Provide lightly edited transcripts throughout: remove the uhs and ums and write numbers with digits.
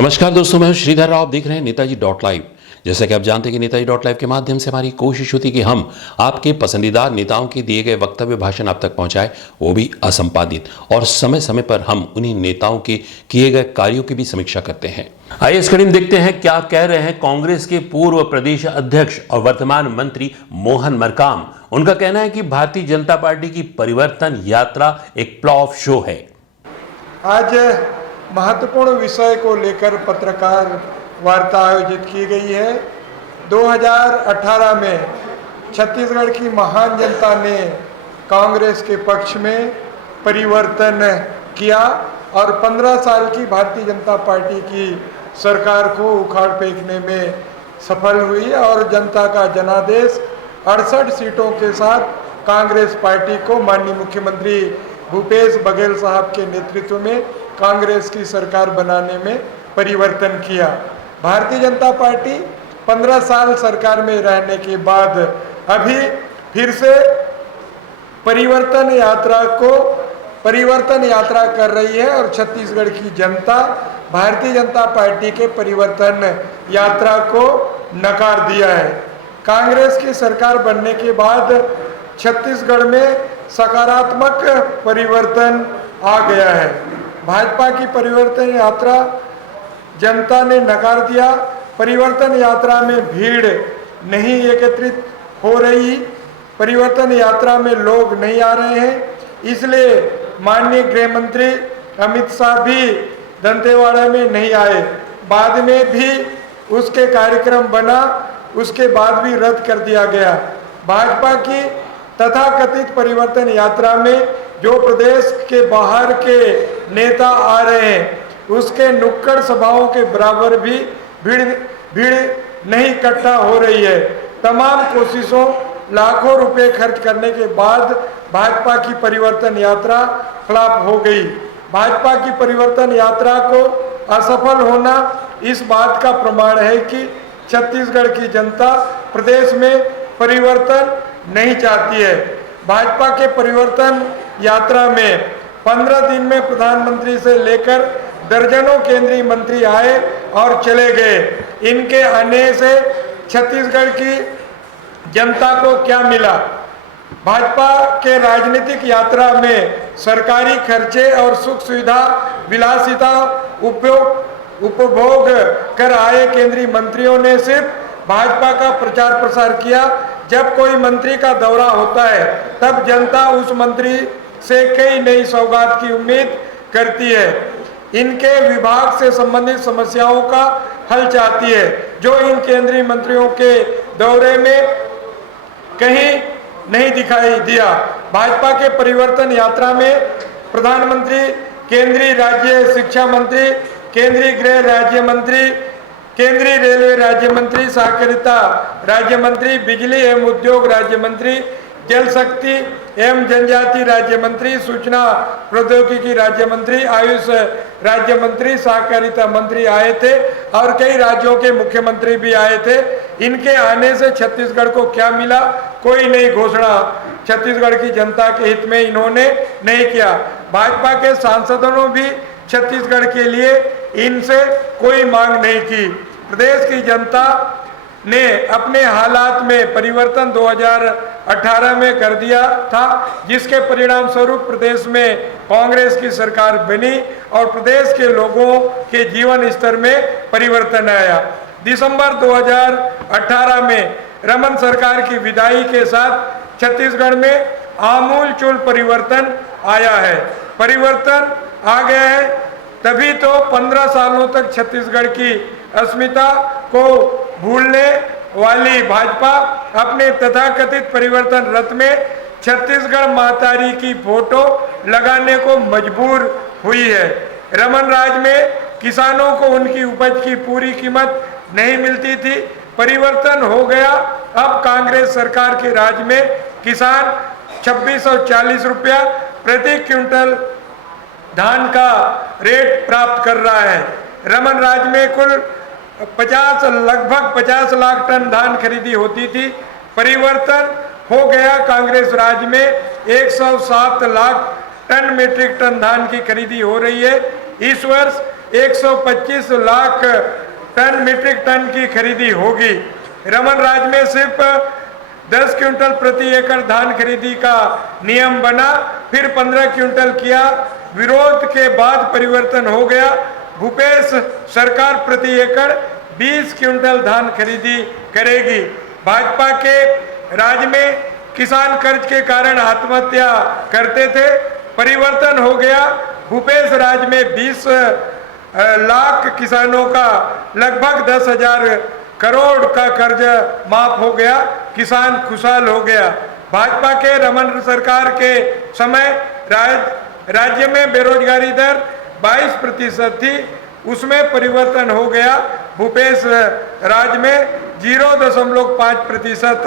नमस्कार दोस्तों, मैं हूं श्रीधर राव। आप देख रहे हैं नेताजी डॉट लाइव। जैसा कि आप जानते हैं कि नेताजी डॉट लाइव के माध्यम से हमारी कोशिश होती है कि हम आपके पसंदीदा नेताओं के दिए गए वक्तव्य भाषण आप तक पहुंचाएं, वो भी असंपादित, और समय समय पर हम उन्हीं नेताओं के किए गए कार्यों की भी समीक्षा करते हैं। आइए इस कड़ी में देखते हैं क्या कह रहे हैं कांग्रेस के पूर्व प्रदेश अध्यक्ष और वर्तमान मंत्री मोहन मरकाम। उनका कहना है कि भारतीय जनता पार्टी की परिवर्तन यात्रा एक प्लॉफ शो है। आज महत्वपूर्ण विषय को लेकर पत्रकार वार्ता आयोजित की गई है। 2018 में छत्तीसगढ़ की महान जनता ने कांग्रेस के पक्ष में परिवर्तन किया और 15 साल की भारतीय जनता पार्टी की सरकार को उखाड़ फेंकने में सफल हुई और जनता का जनादेश 68 सीटों के साथ कांग्रेस पार्टी को माननीय मुख्यमंत्री भूपेश बघेल साहब के नेतृत्व में कांग्रेस की सरकार बनाने में परिवर्तन किया। भारतीय जनता पार्टी 15 साल सरकार में रहने के बाद अभी फिर से परिवर्तन यात्रा कर रही है और छत्तीसगढ़ की जनता भारतीय जनता पार्टी के परिवर्तन यात्रा को नकार दिया है। कांग्रेस की सरकार बनने के बाद छत्तीसगढ़ में सकारात्मक परिवर्तन आ गया है। भाजपा की परिवर्तन यात्रा जनता ने नकार दिया। परिवर्तन यात्रा में भीड़ नहीं एकत्रित हो रही, परिवर्तन यात्रा में लोग नहीं आ रहे हैं, इसलिए माननीय गृह मंत्री अमित शाह भी दंतेवाड़ा में नहीं आए। बाद में भी उसके कार्यक्रम बना, उसके बाद भी रद्द कर दिया गया। भाजपा की तथाकथित परिवर्तन यात्रा में जो प्रदेश के बाहर के नेता आ रहे हैं, उसके नुक्कड़ सभाओं के बराबर भी भीड़ नहीं इकट्ठा हो रही है। तमाम कोशिशों, लाखों रुपए खर्च करने के बाद भाजपा की परिवर्तन यात्रा फ्लॉप हो गई। भाजपा की परिवर्तन यात्रा को असफल होना इस बात का प्रमाण है कि छत्तीसगढ़ की जनता प्रदेश में परिवर्तन नहीं चाहती है। भाजपा के परिवर्तन यात्रा में 15 दिन में प्रधानमंत्री से लेकर दर्जनों केंद्रीय मंत्री आए और चले गए। इनके आने से छत्तीसगढ़ की जनता को क्या मिला? भाजपा के राजनीतिक यात्रा में सरकारी खर्चे और सुख सुविधा विलासिता उपभोग कर आए केंद्रीय मंत्रियों ने सिर्फ भाजपा का प्रचार प्रसार किया। जब कोई मंत्री का दौरा होता है तब जनता उस मंत्री से कई नई सौगात की उम्मीद करती है, इनके विभाग से संबंधित समस्याओं का हल चाहती है, जो इन केंद्रीय मंत्रियों के दौरे में कहीं नहीं दिखाई दिया। भाजपा के परिवर्तन यात्रा में प्रधानमंत्री, केंद्रीय राज्य शिक्षा मंत्री, केंद्रीय गृह राज्य मंत्री, केंद्रीय रेलवे राज्य मंत्री, सहकारिता राज्य मंत्री, बिजली एवं उद्योग राज्य मंत्री, जल शक्ति एवं जनजाति राज्य मंत्री, सूचना प्रौद्योगिकी राज्य मंत्री, आयुष राज्य मंत्री, सहकारिता मंत्री आए थे और कई राज्यों के मुख्यमंत्री भी आए थे। इनके आने से छत्तीसगढ़ को क्या मिला? कोई नई घोषणा छत्तीसगढ़ की जनता के हित में इन्होंने नहीं किया। भाजपा के सांसदों ने भी छत्तीसगढ़ के लिए इनसे कोई मांग नहीं की। प्रदेश की जनता ने अपने हालात में परिवर्तन 2018 में कर दिया था, जिसके परिणाम स्वरूप प्रदेश में कांग्रेस की सरकार बनी और प्रदेश के लोगों के जीवन स्तर में परिवर्तन आया। दिसंबर 2018 में रमन सरकार की विदाई के साथ छत्तीसगढ़ में आमूलचूल परिवर्तन आया है। परिवर्तन आ गया है, तभी तो 15 सालों तक छत्तीसगढ़ की अस्मिता को भूलने वाली भाजपा अपने तथाकथित परिवर्तन रथ में छत्तीसगढ़ महतारी की फोटो लगाने को मजबूर हुई है। रमन राज में किसानों को उनकी उपज की पूरी कीमत नहीं मिलती थी, परिवर्तन हो गया। अब कांग्रेस सरकार के राज में किसान 2640 रुपया प्रति क्विंटल धान का रेट प्राप्त कर रहा है। रमन राज में कुल लगभग 50 लाख टन धान खरीदी होती थी। परिवर्तन हो गया, कांग्रेस राज में 107 लाख टन मीट्रिक टन धान की खरीदी हो रही है। इस वर्ष 125 लाख टन मीट्रिक टन की खरीदी होगी। रमन राज्य में सिर्फ 10 क्विंटल प्रति एकड़ धान खरीदी का नियम बना, फिर 15 क्विंटल किया। विरोध के बाद परिवर्तन हो गया। भूपेश सरकार प्रति एकड़ 20 क्विंटल धान खरीदी करेगी। भाजपा के राज में किसान कर्ज के कारण आत्महत्या करते थे, परिवर्तन हो गया। भूपेश राज में 20 लाख किसानों का लगभग 10,000 करोड़ का कर्ज माफ हो गया, किसान खुशहाल हो गया। भाजपा के रमन सरकार के समय राज्य में बेरोजगारी दर 22% थी, उसमें परिवर्तन हो गया। भूपेश राज में 0.5%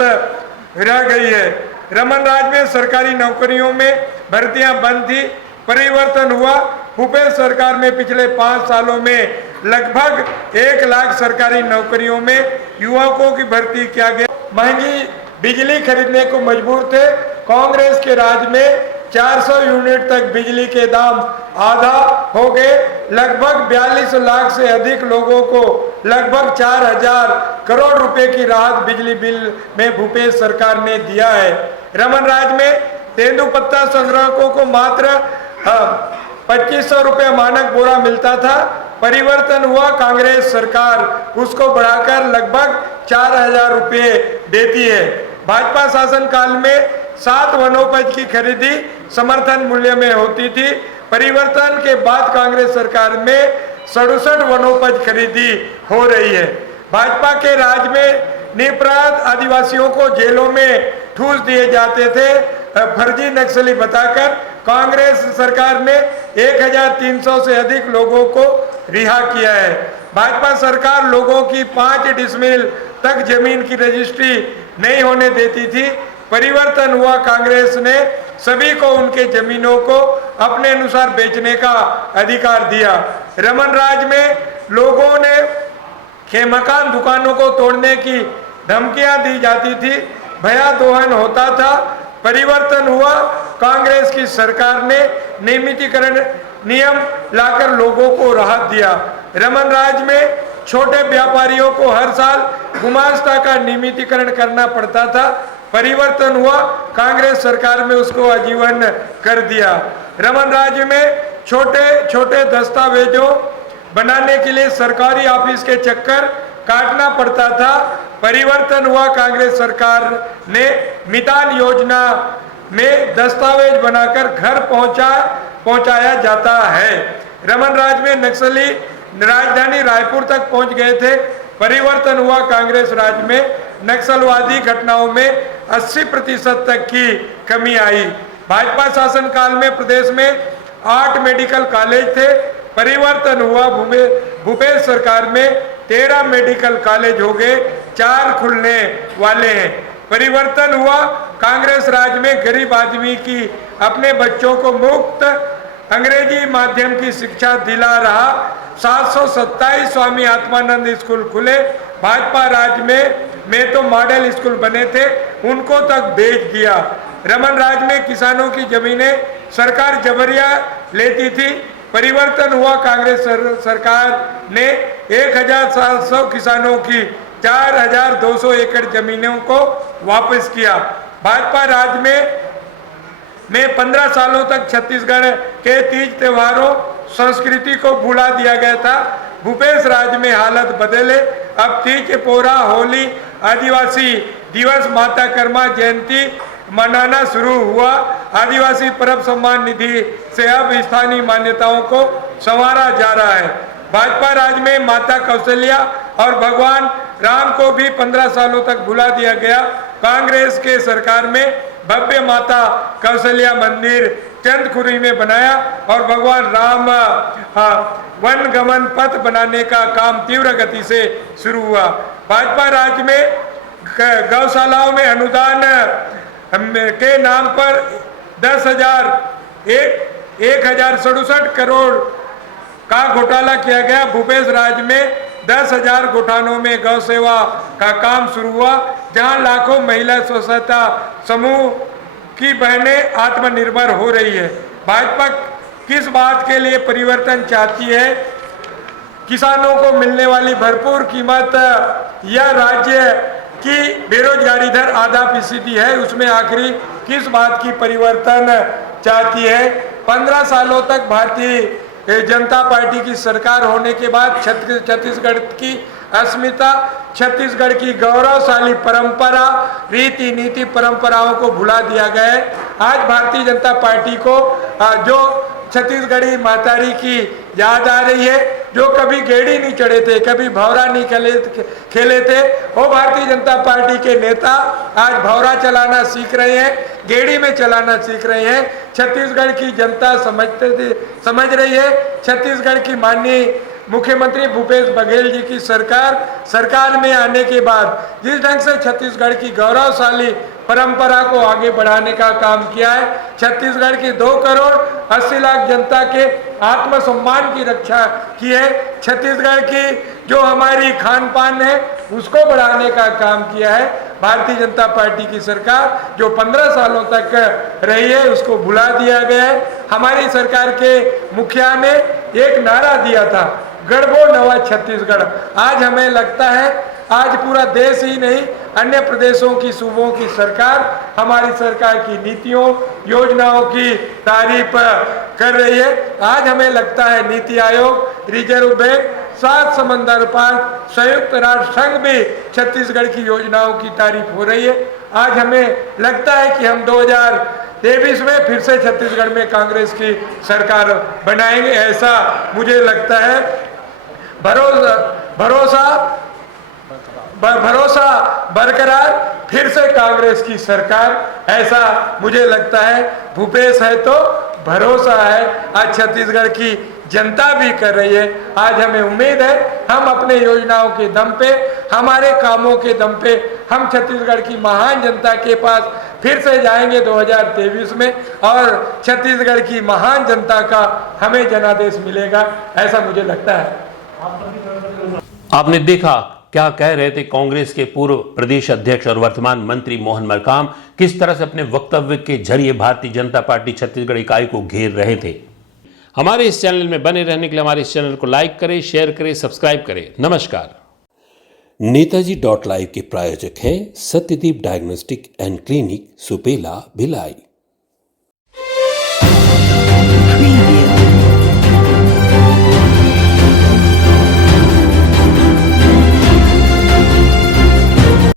रह गई है। रमन राज में सरकारी नौकरियों में भर्तियां बंद थी, परिवर्तन हुआ। भूपेश सरकार में पिछले 5 सालों में लगभग 1 लाख सरकारी नौकरियों में युवकों की भर्ती किया गया। महंगी बिजली खरीदने को मजबूर थे। कांग्रेस के राज में 400 यूनिट तक बिजली के दाम आधा हो गए। लगभग 42 लाख से अधिक लोगों को लगभग 4,000 करोड़ रुपए की राहत बिजली बिल में भूपेश सरकार ने दिया है। रमन राज में तेंदुपत्ता संग्राहकों को मात्र 2500 रुपये मानक बोरा मिलता था, परिवर्तन हुआ। कांग्रेस सरकार उसको बढ़ाकर लगभग 4,000 रुपये देती है। भाजपा शासन काल में 7 वनोपज की खरीदी समर्थन मूल्य में होती थी, परिवर्तन के बाद कांग्रेस सरकार में 67 वनोपज खरीदी हो रही है। भाजपा के राज में निरपराध आदिवासियों को जेलों में ठूस दिए जाते थे, फर्जी नक्सली बताकर। कांग्रेस सरकार ने 1,300 से अधिक लोगों को रिहा किया है। भाजपा सरकार लोगों की 5 डिसमिल तक जमीन की रजिस्ट्री नहीं होने देती थी, परिवर्तन हुआ। कांग्रेस ने सभी को उनके जमीनों को अपने अनुसार बेचने का अधिकार दिया। रमन राज में लोगों ने के मकान दुकानों को तोड़ने की धमकियां दी जाती थी, भया दोहन होता था, परिवर्तन हुआ। कांग्रेस की सरकार ने नियमितीकरण नियम लाकर लोगों को राहत दिया। रमन राज में छोटे व्यापारियों को हर साल गुमास्ता का नियमितीकरण करना पड़ता था, परिवर्तन हुआ। कांग्रेस सरकार में उसको आजीवन कर दिया। रमन राज्य में छोटे छोटे दस्तावेजों बनाने के लिए सरकारी ऑफिस के चक्कर काटना पड़ता था, परिवर्तन हुआ। कांग्रेस सरकार ने मितान योजना में दस्तावेज बनाकर घर पहुंचाया जाता है। रमन राज में नक्सली राजधानी रायपुर तक पहुंच गए थे, परिवर्तन हुआ। कांग्रेस राज में नक्सलवादी घटनाओं में 80% तक की कमी आई। भाजपा शासन काल में प्रदेश में 8 मेडिकल कॉलेज थे, परिवर्तन हुआ। भूपेश सरकार में 13 मेडिकल कॉलेज हो गए, 4 खुलने वाले हैं, परिवर्तन हुआ। कांग्रेस राज में गरीब आदमी की अपने बच्चों को मुफ्त अंग्रेजी माध्यम की शिक्षा दिला रहा। 727 स्वामी आत्मानंद स्कूल खुले। भाजपा राज में तो मॉडल स्कूल बने थे, उनको तक बेच दिया। रमन राज में किसानों की जमीनें सरकार जबरिया लेती थी, परिवर्तन हुआ। कांग्रेस सरकार ने 1,700 किसानों की 4,200 एकड़ जमीनों को वापस किया। भाजपा राज में 15 सालों तक छत्तीसगढ़ के तीज त्योहारों संस्कृति को भुला दिया गया था। भूपेश राज में हालत बदले, अब तीज, पोरा, होली, आदिवासी दिवस, माता कर्मा जयंती मनाना शुरू हुआ। आदिवासी पर्व सम्मान निधि से अब स्थानीय मान्यताओं को संवारा जा रहा है। भाजपा राज में माता कौशल्या और भगवान राम को भी 15 सालों तक भुला दिया गया। कांग्रेस के सरकार में भव्य माता कौशल्या मंदिर चंदखुरी में बनाया और भगवान राम वन गमन पथ बनाने का काम तीव्र गति से शुरू हुआ। भाजपा राज्य में गौशालाओं में अनुदान के नाम पर 1,067 करोड़ का घोटाला किया गया। भूपेश राज में 10,000 गोठानों में गौ सेवा का काम शुरू हुआ, जहां लाखों महिला स्वसहायता समूह की बहनें आत्मनिर्भर हो रही है। भाजपा किस बात के लिए परिवर्तन चाहती है? किसानों को मिलने वाली भरपूर कीमत या राज्य की बेरोजगारी दर आधा फीसदी है, उसमें आखिरी किस बात की परिवर्तन चाहती है। 15 सालों तक भारतीय जनता पार्टी की सरकार होने के बाद छत्तीसगढ़ की अस्मिता, छत्तीसगढ़ की गौरवशाली परंपरा, रीति नीति परंपराओं को भुला दिया गया है। आज भारतीय जनता पार्टी को जो छत्तीसगढ़ी महतारी की याद आ रही है, जो कभी गेड़ी नहीं चढ़े थे, कभी भौरा नहीं खेले थे, वो भारतीय जनता पार्टी के नेता आज भौरा चलाना सीख रहे हैं, गेड़ी में चलाना सीख रहे हैं। छत्तीसगढ़ की जनता समझ रही है। छत्तीसगढ़ की माननीय मुख्यमंत्री भूपेश बघेल जी की सरकार में आने के बाद जिस ढंग से छत्तीसगढ़ की गौरवशाली परंपरा को आगे बढ़ाने का काम किया है, छत्तीसगढ़ की 2 करोड़ 80 लाख जनता के आत्मसम्मान की रक्षा की है, छत्तीसगढ़ की जो हमारी खान पान है उसको बढ़ाने का काम किया है। भारतीय जनता पार्टी की सरकार जो 15 सालों तक रही है उसको भुला दिया गया है। हमारी सरकार के मुखिया ने एक नारा दिया था, गढ़बो नवा छत्तीसगढ़। आज हमें लगता है आज पूरा देश ही नहीं, अन्य प्रदेशों की सूबों की सरकार हमारी सरकार की नीतियों योजनाओं की तारीफ कर रही है। आज हमें लगता है नीति आयोग, रिजर्व बैंक, 7 समंदर पार, संयुक्त राष्ट्र संघ भी छत्तीसगढ़ की योजनाओं की तारीफ हो रही है। आज हमें लगता है कि हम 2023 में फिर से छत्तीसगढ़ में कांग्रेस की सरकार बनाएंगे, ऐसा मुझे लगता है। भरोसा बरकरार, फिर से कांग्रेस की सरकार, ऐसा मुझे लगता है। भूपेश है तो भरोसा है, आज छत्तीसगढ़ की जनता भी कर रही है। आज हमें उम्मीद है हम अपने योजनाओं के दम पे, हमारे कामों के दम पे हम छत्तीसगढ़ की महान जनता के पास फिर से जाएंगे 2023 में, और छत्तीसगढ़ की महान जनता का हमें जनादेश मिलेगा, ऐसा मुझे लगता है। आपने देखा क्या कह रहे थे कांग्रेस के पूर्व प्रदेश अध्यक्ष और वर्तमान मंत्री मोहन मरकाम, किस तरह से अपने वक्तव्य के जरिए भारतीय जनता पार्टी छत्तीसगढ़ इकाई को घेर रहे थे। हमारे इस चैनल में बने रहने के लिए हमारे इस चैनल को लाइक करें, शेयर करें, सब्सक्राइब करें। नमस्कार। नेताजी.live के प्रायोजक हैं Satyadeep diagnostic and clinic, Supela, Bhilai.